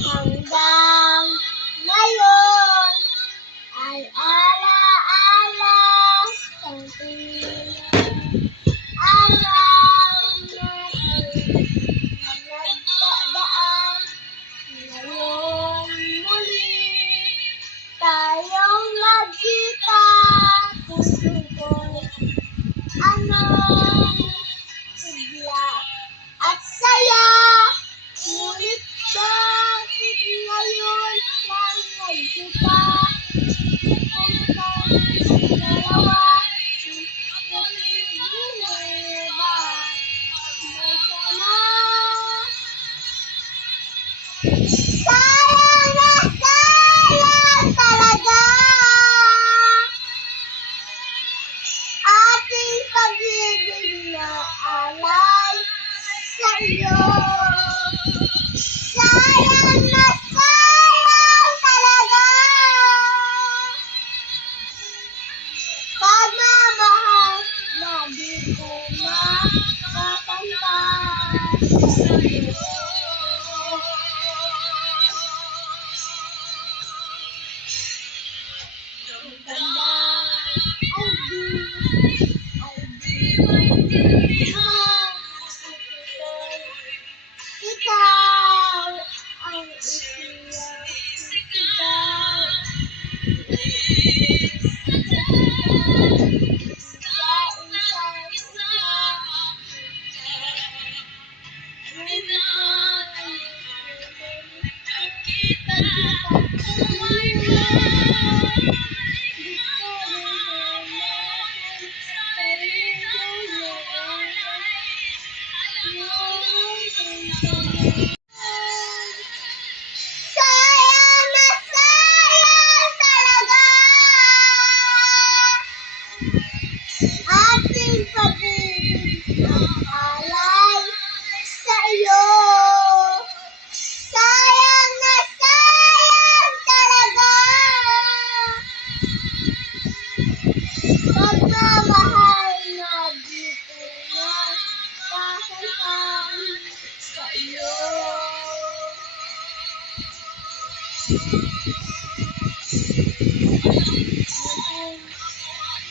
Hanggang ngayon ay alaala ang araw natin na nagdaan. Ngayon muli tayong nagkita kung tungkol anong sigla at saya. Ngunit bakit ngayon lang nagkita? Kung kami dalawa, hindi ba masama? Sayang na sayang talaga ating pag-ibig na alay sa iyo. Sayang na sayang talaga pagmamahal na di ko makakamtan sa iyo. Ang ganda ay di maintindihan. Ikaw ang isisigaw. Sayang na sayang talaga ating pag-ibig na alay sa iyo. Sayang na sayang talaga pagmamahal na di ko makakamtan sa iyo.